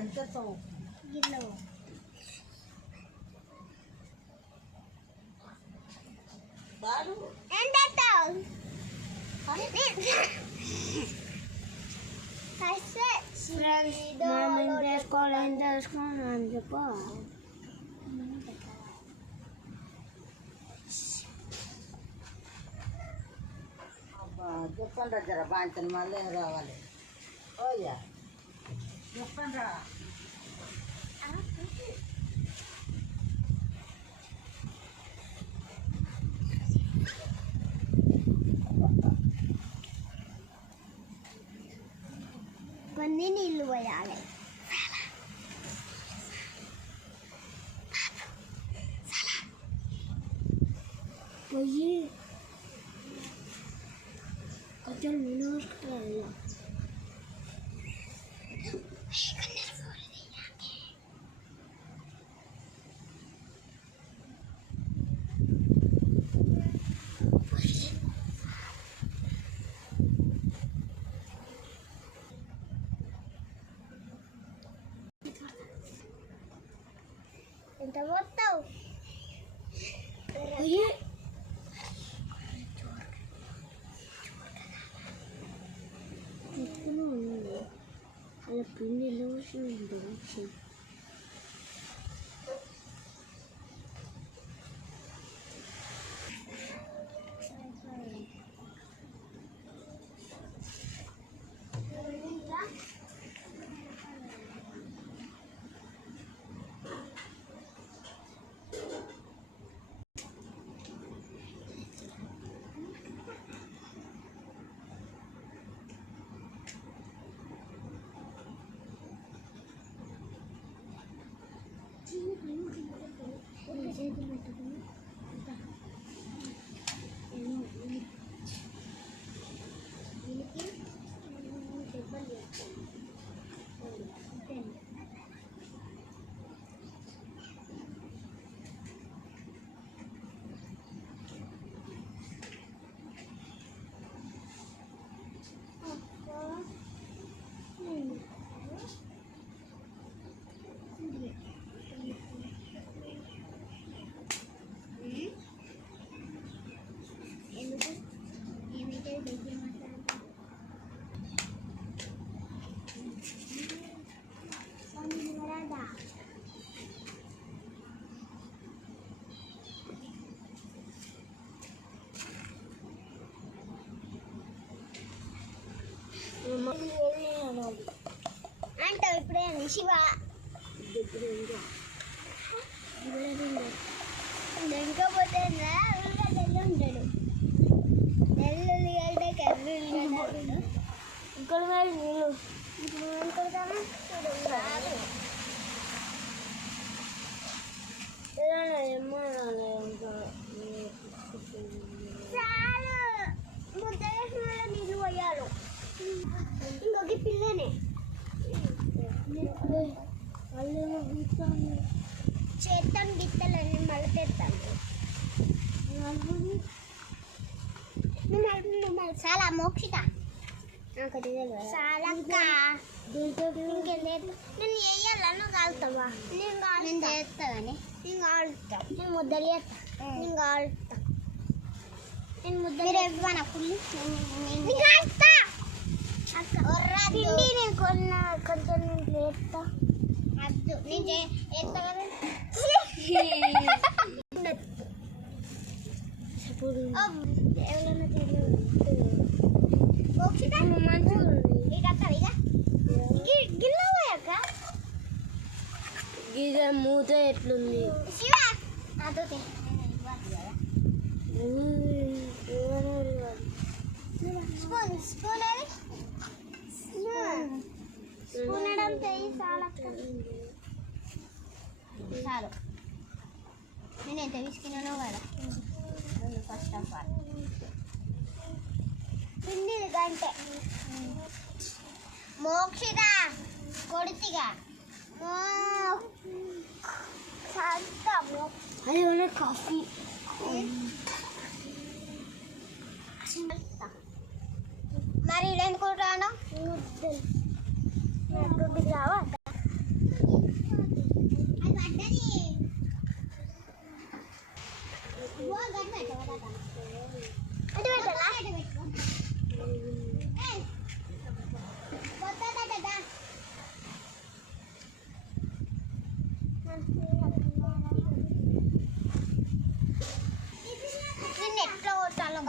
ఎంత గిన్నె తెలుసుకోవాలని చెప్పు. చెప్పండి జర బాంచని మళ్ళీ రావాలి. ఓయ్యా చెప్పండి రా. కొన్ని నీళ్ళు పోయాలి. పోయి కొంచెం నూనె వేసుకుంటారు. ఎంత పోతావు? అలా పిండిలో వచ్చి అంటే ఇప్పుడే శివ లేకపోతే నెల్లు ఉంటాడు. నెల్లుల్లిగడ్డ కర్రీలు ఇక్కడ నీళ్ళు ఇప్పుడు అనుకుంటాను. చాలు ముద్ద నీళ్ళు పోయాలి. ఇంకొక పిల్లనే చేస్తాం గిత్తలన్నీ మళ్ళీ తెస్తాను. చాలా మోక్షిత చాలా నేను వేయాలా? నువ్వు కాలుతావా? నేను చేస్తానని నేను కాలుతా. నేను ముద్దలు చేస్తా. నేను కాలుతా. నేను ముద్దలు ఇవ్వనా పుల్లి? నేను కాలుతా. పిండి నేను కొంచెం నేను చేస్తా. అద్దు నేను చేస్తా కదా. గిజ మూత ఎట్లుంది? స్పూన్ స్పూన్ చాలు. నేనైతే తీసుకున్నాను కదా. ఫస్ట్ ఆఫ్ ఆల్ పిండి గంటే మోక్షిత కొడుతిగా అది కాఫీ మరి ఎందుకుంటాను రావా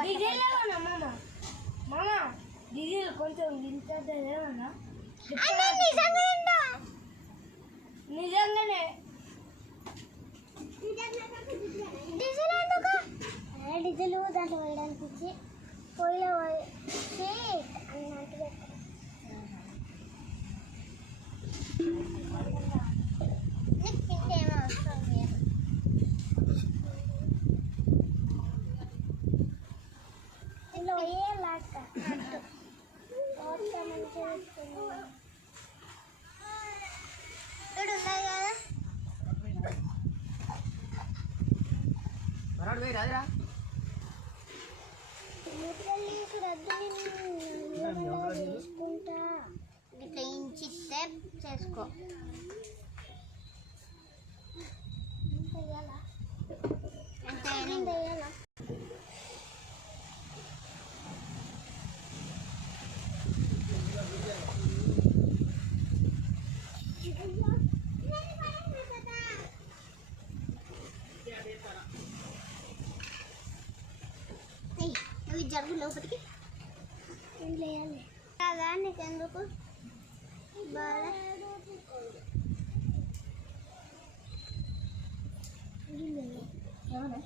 డీజిల్ లేవన్నా మామ మామ డీజిల్ కొంచెం గింత లేవన్నా నిజంగానే డీజిల్ ఎందుకు డీజిల్ దాంట్లో వేయడానికి ఇచ్చి పొయ్యిలో వేసి అన్నట్టు నీకు పిండి ఏమో అవసరం లేదు ఇందులో వేయాలక్క అట్టు మంచిగా ఇక్కడ ఉన్నాయి కదా చేసుకుంటా ఇట్లా ఇంచిస్తే చేసుకో ఎంత వేయాలా అవి జరుగు లోపలికి ఏం లేయాలి కాదా నీకెందుకు బాగా ఏమన్నా